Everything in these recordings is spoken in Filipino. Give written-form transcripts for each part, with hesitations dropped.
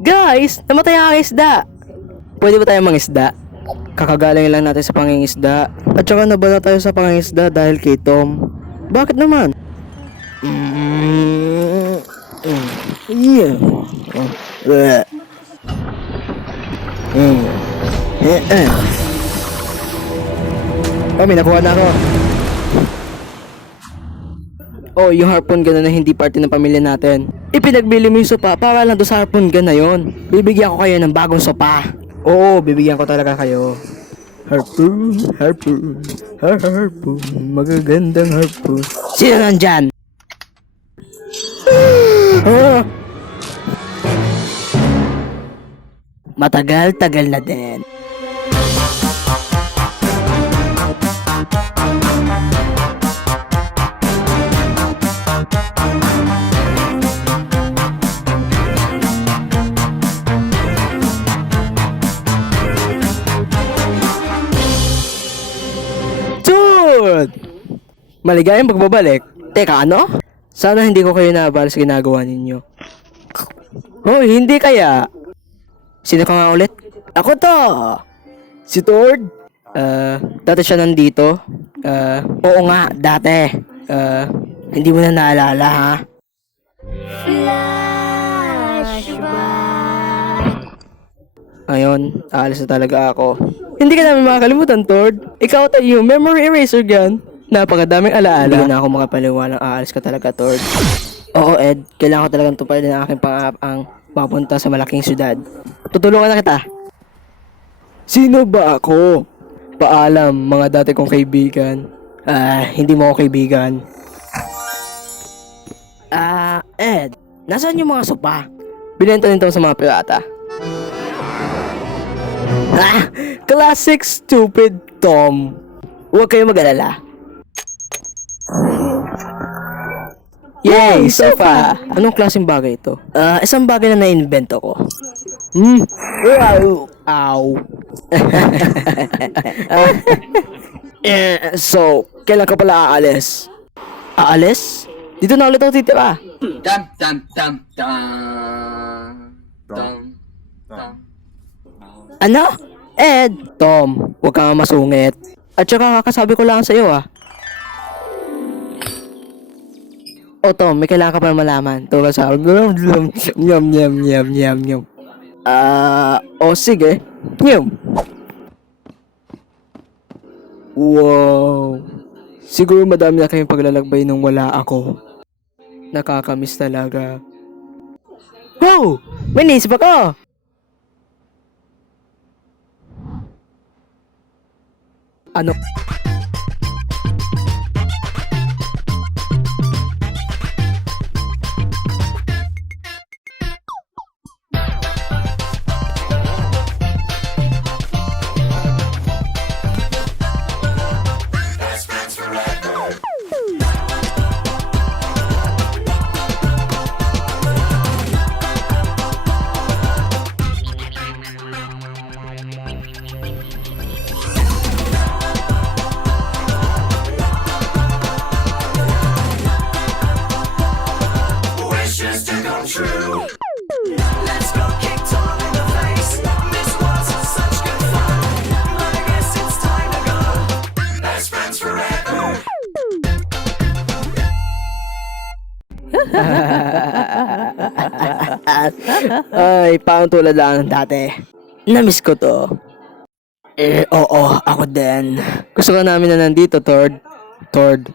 Guys, namatay ang isda. Pwede ba tayo mangisda? Kakagaling lang natin sa pangingisda. At saka nabala tayo sa pangingisda dahil kay Tom. Bakit naman? Yeah. Oh, may nakuha na ako. Oh, yung harpoon gun na hindi parte ng pamilya natin. Ipinagbili mo yung sopa para lang doon sa harpoon gun na yon. Bibigyan ko kayo ng bagong sopa. Oo, bibigyan ko talaga kayo. Harpoon, harpoon, harpoon, magagandang harpoon. Sino nandyan? Ah! Matagal-tagal na din. Dude! Maligayang pagbabalik. Teka, ano? Sana hindi ko kayo naabala sa ginagawa ninyo. Oh, hindi kaya. Sino ka nga ulit? Ako to! Si Tord? Dati siya nandito. Oo nga, dati. Hindi mo na naalala, ha? Ayun, aalis na talaga ako. Hindi ka namin makakalimutan, Tord. Ikaw tayo, memory eraser gun. Napakadaming alaala. Hindi na ako makapaliwalang aalis ka talaga, Tord. Oo, Ed. Kailangan ko talagang tuparin ang aking pang papunta sa malaking syudad. Tutulungan na kita. Sino ba ako? Paalam, mga dati kong kaibigan. Hindi mo ako kaibigan. Ed, nasaan yung mga sopa? Binenta nito sa mga pirata. Classic stupid Tom. Huwag kayong mag-alala. Yay, sofa! Anong klaseng bagay ito? Isang bagay na na-invento ko. Ow. So, kailan ka pala aalis? Aalis? Dito na ulit ako titira. Dum dum dum dum dum dum. Ano? Ed! Tom, huwag kang masungit. At saka kakasabi ko lang sa iyo Oh Tom, may kailangan ka pa malaman. Tungkol sa nyam nyam nyam nyam nyam. Sige. Nyam. Wow. Siguro madami na kayong paglalakbay nung wala ako. Nakakamiss talaga. Wow! May naisip ako! Ano? True. Let's go kick Tom in the face. This was such good fun. But I guess it's time to go. Best friends forever. Ay, parang tulad lang ng dati. Namiss ko to. Oo, ako din. Gusto ka namin na nandito, Tord.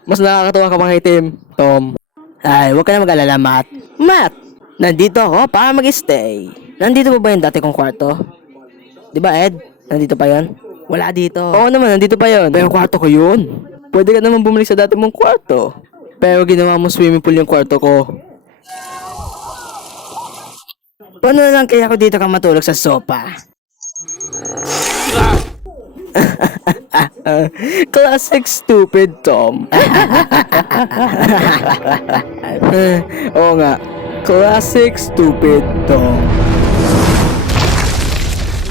Mas nakakatawa ka pang itim, Tom. Ay, huwag ka na mag-alala, Matt. Matt! Nandito ako para mag-stay. Nandito pa ba yung dati kong kwarto? Di ba, Ed? Nandito pa yon? Wala dito. Oo naman, nandito pa yon. Pero kwarto ko yun. Pwede ka naman bumalik sa dati mong kwarto. Pero ginawa mo swimming pool yung kwarto ko. Paano na lang kaya ako dito ka matulog sa sopa? Classic stupid Tom. Oo nga. Classic stupid Tom.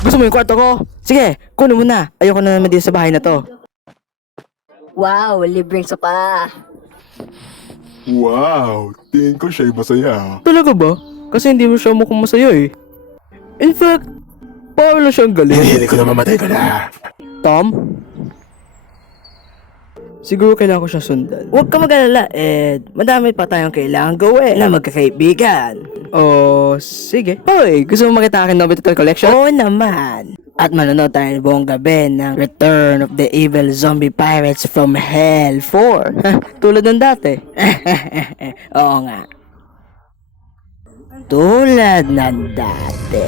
Gusto mo yung kwarto ko? Sige, kunin mo na. Ayoko na naman din sa bahay na to. Wow, libreng sopa. Wow, tingin ko siya'y masaya. Talaga ba? Kasi hindi mo siya mukhang masaya eh. In fact, paano siyang galing? Hindi ko na mamatay ka na. Tom? Siguro kailangan ko siyang sundan. Huwag ka mag-alala, Ed. Madami pa tayong kailangan gawin na magkakaibigan. Oh, sige. Hoy, gusto mo makita akin Nobita Toy Collection? Oo naman. At manonood tayo buong gabi ng Return of the Evil Zombie Pirates from Hell 4. Tulad ng dati. Oo nga. Tulad ng dati.